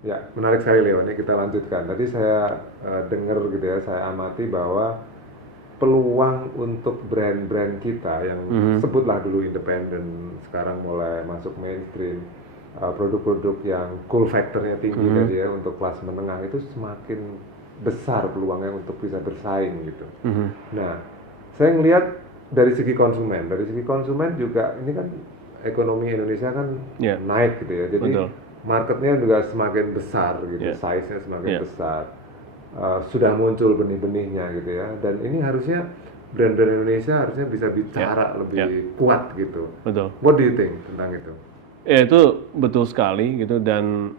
Ya, menarik sekali Leo. Ini kita lanjutkan. Tadi saya dengar gitu ya, saya amati bahwa peluang untuk brand-brand kita yang sebutlah dulu independen, sekarang mulai masuk mainstream, produk-produk yang cool factor-nya tinggi tadi ya untuk kelas menengah itu semakin besar peluangnya untuk bisa bersaing gitu. Nah, saya ngelihat dari segi konsumen juga ini kan ekonomi Indonesia kan Ya, naik gitu ya, jadi betul. marketnya juga semakin besar gitu, Ya, size-nya semakin ya, besar. Sudah muncul benih-benihnya gitu ya, dan ini harusnya brand-brand Indonesia harusnya bisa ya, bicara ya, lebih kuat gitu. betul. What do you think tentang itu? Ya itu betul sekali gitu dan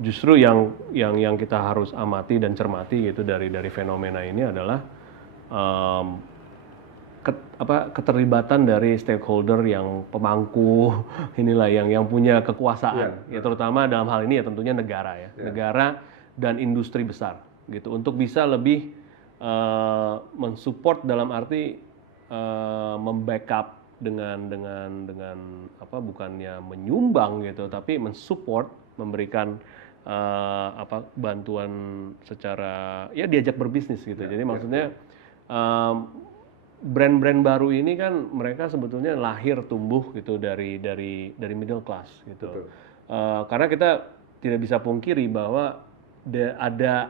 justru yang kita harus amati dan cermati gitu dari fenomena ini adalah em, keterlibatan dari stakeholder yang pemangku inilah yang punya kekuasaan ya terutama dalam hal ini ya tentunya negara ya negara dan industri besar gitu untuk bisa lebih mensupport dalam arti membackup dengan apa bukannya menyumbang gitu tapi mensupport memberikan bantuan secara ya diajak berbisnis gitu jadi maksudnya brand-brand baru ini kan mereka sebetulnya lahir tumbuh gitu dari middle class gitu. Karena kita tidak bisa pungkiri bahwa ada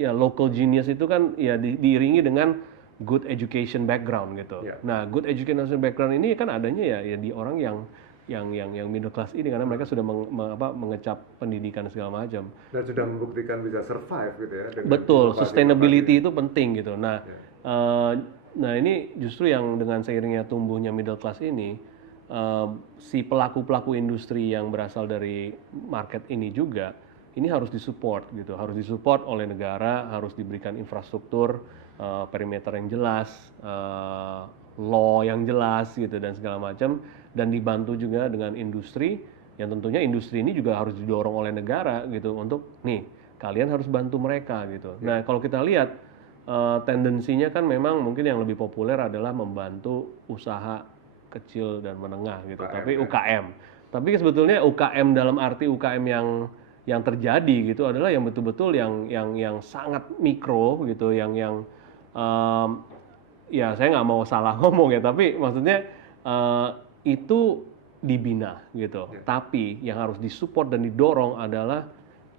ya local genius itu kan ya diiringi dengan good education background gitu. Nah, good education background ini kan adanya ya di orang yang middle class ini karena mereka sudah mengecap pendidikan segala macam. Dan sudah membuktikan bisa survive gitu ya dengan Betul, inovasi-inovasi. sustainability itu penting gitu. Eh, nah ini justru yang dengan seiringnya tumbuhnya middle class ini, si pelaku-pelaku industri yang berasal dari market ini juga, ini harus disupport gitu, harus disupport oleh negara, harus diberikan infrastruktur, perimeter yang jelas, law yang jelas gitu dan segala macam, dan dibantu juga dengan industri, yang tentunya industri ini juga harus didorong oleh negara gitu untuk nih kalian harus bantu mereka gitu. Nah kalau kita lihat tendensinya kan memang mungkin yang lebih populer adalah membantu usaha kecil dan menengah gitu. Tapi UKM. Tapi sebetulnya UKM dalam arti UKM yang terjadi gitu adalah yang betul-betul yang sangat mikro gitu, yang ya saya nggak mau salah ngomong ya, tapi maksudnya itu dibina gitu. Tapi yang harus disupport dan didorong adalah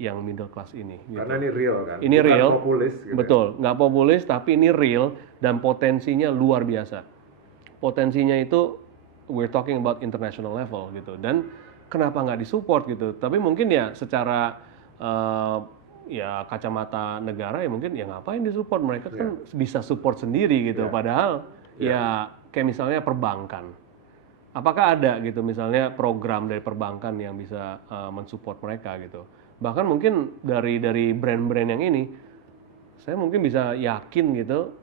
yang middle class ini. Gitu. Karena ini real kan, ini bukan real, populis gitu. betul, nggak populis tapi ini real dan potensinya luar biasa. Potensinya itu we're talking about international level gitu dan kenapa nggak disupport gitu? Tapi mungkin ya secara ya kacamata negara ya mungkin ya ngapain disupport mereka kan bisa support sendiri gitu. Padahal ya kayak misalnya perbankan. Apakah ada gitu misalnya program dari perbankan yang bisa mensupport mereka gitu? Bahkan mungkin dari brand-brand yang ini, saya mungkin bisa yakin gitu,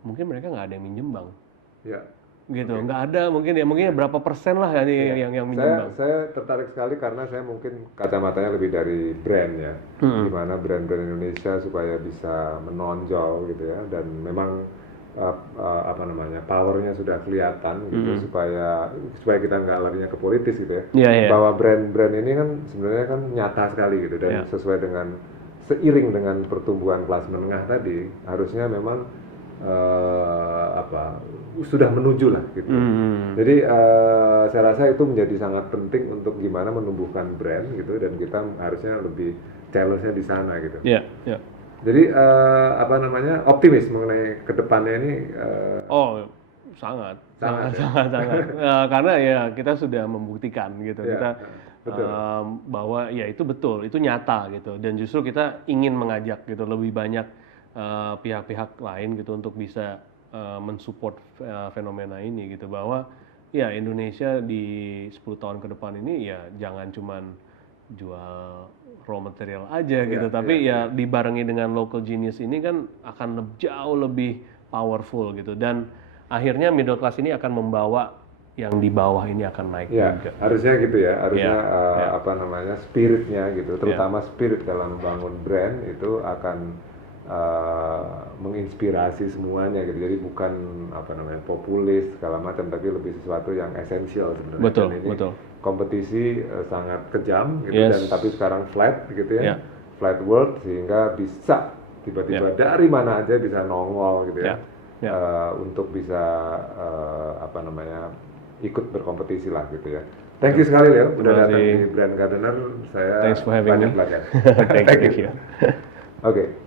mungkin mereka nggak ada yang minjem bang, gitu, nggak ada mungkin ya berapa persen lah yang minjem bang. Saya tertarik sekali karena saya mungkin kacamatanya lebih dari brand ya, gimana brand-brand Indonesia supaya bisa menonjol gitu ya, dan memang apa namanya powernya sudah kelihatan gitu supaya kita nggak larinya ke politis gitu ya. Bahwa brand-brand ini kan sebenarnya kan nyata sekali gitu dan sesuai dengan seiring dengan pertumbuhan kelas menengah tadi harusnya memang sudah menuju lah gitu. Jadi saya rasa itu menjadi sangat penting untuk gimana menumbuhkan brand gitu dan kita harusnya lebih challenge-nya di sana gitu. Jadi optimis mengenai kedepannya ini. Sangat. Karena ya kita sudah membuktikan gitu kita bahwa ya itu betul, itu nyata gitu dan justru kita ingin mengajak gitu lebih banyak pihak-pihak lain gitu untuk bisa mensupport fenomena ini gitu bahwa ya Indonesia di 10 tahun ke depan ini ya jangan cuman jual raw material aja gitu tapi ya dibarengi dengan local genius ini kan akan jauh lebih powerful gitu dan akhirnya middle class ini akan membawa yang di bawah ini akan naik juga. Harusnya gitu ya, harusnya spiritnya gitu, terutama spirit dalam membangun brand itu akan menginspirasi semuanya gitu. Jadi bukan populis segala macam, tapi lebih sesuatu yang esensial sebenarnya. Betul, dan ini betul. kompetisi sangat kejam gitu, Yes. dan tapi sekarang flat gitu ya. Yeah. Flat world, sehingga bisa tiba-tiba dari mana aja bisa nongol gitu ya. Untuk bisa ikut berkompetisi lah gitu ya. Thank you sekali Leo udah datang di Brand Gardener. Saya Thanks for having banyak me. belajar. Thank you. Oke.